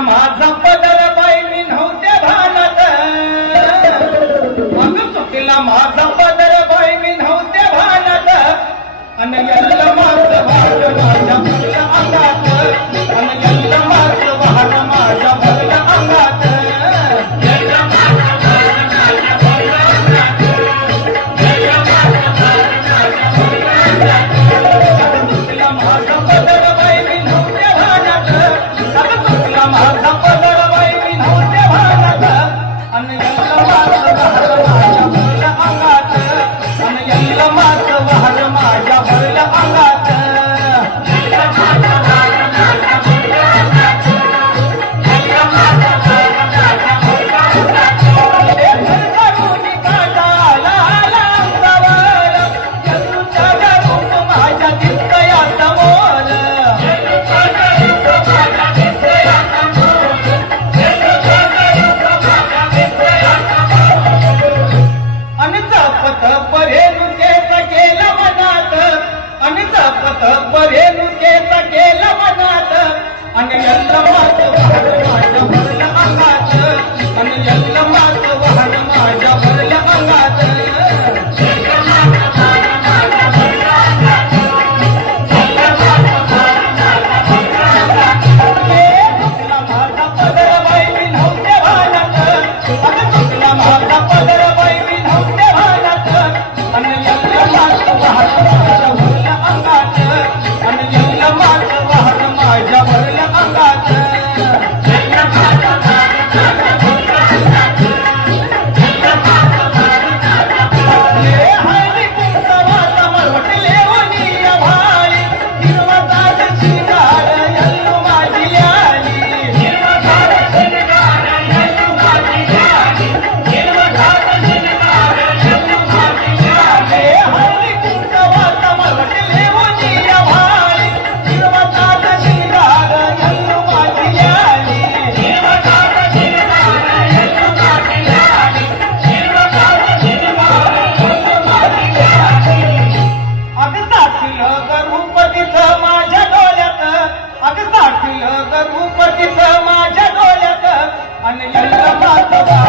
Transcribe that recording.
माझा बदल बाई मी नव्हत्या भानत. मग चुकीला माझा बदल बाई मी नव्हत्या भानत. आणि यल्ल माझं भाग माझ्या आता आणि तत्परेनुकेचा केला मनात. अंग रूप तिथं माझ्या डोळ्यात आणि लंग